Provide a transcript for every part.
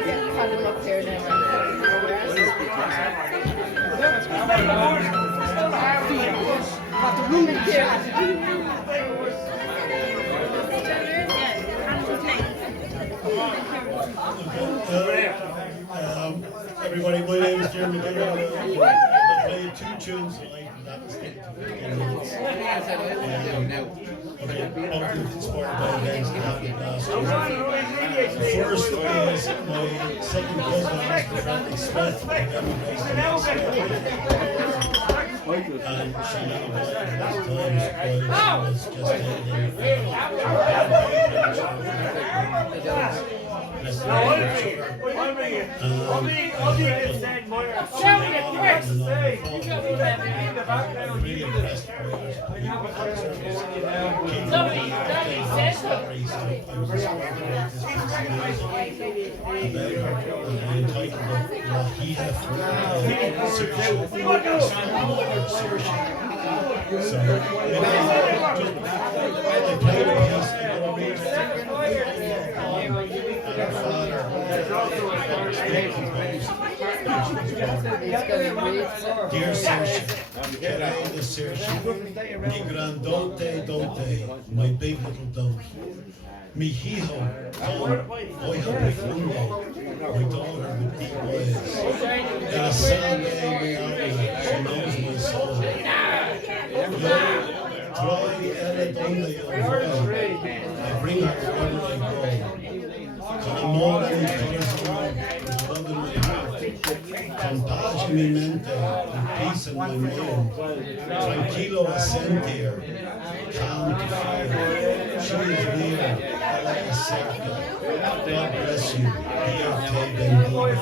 Had him up here now. Everybody, my name is Diarmuid. I'm going to play 2 tunes tonight, and that was both inspired by events that happened last year. The first is my second cousin, Alistair Frederick Smith, and she last time was just really impressed Hija, Dear Saoirse, Querida Saoirse, mi grandote dote, my big little dote. Mi Hija, come, I have big one day, my daughter with deep eyes. In a sad day we are, she knows my soul. Try Ella Dundee I bring her wherever I go. Come more than colours around, with love in my heart. Compagine mi mente, and peace in my mind. Tranquilo assentir, calm to feel. She is near, Ella cerca. God bless you, Dios te bendiga.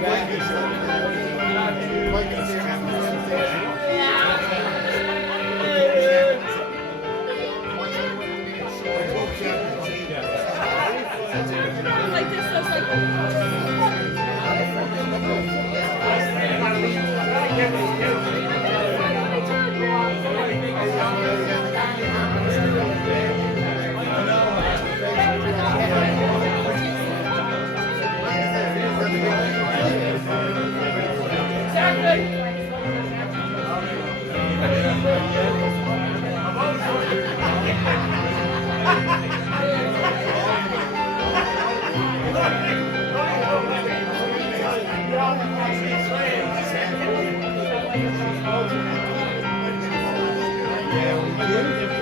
Like this, so it's like Yeah, we do.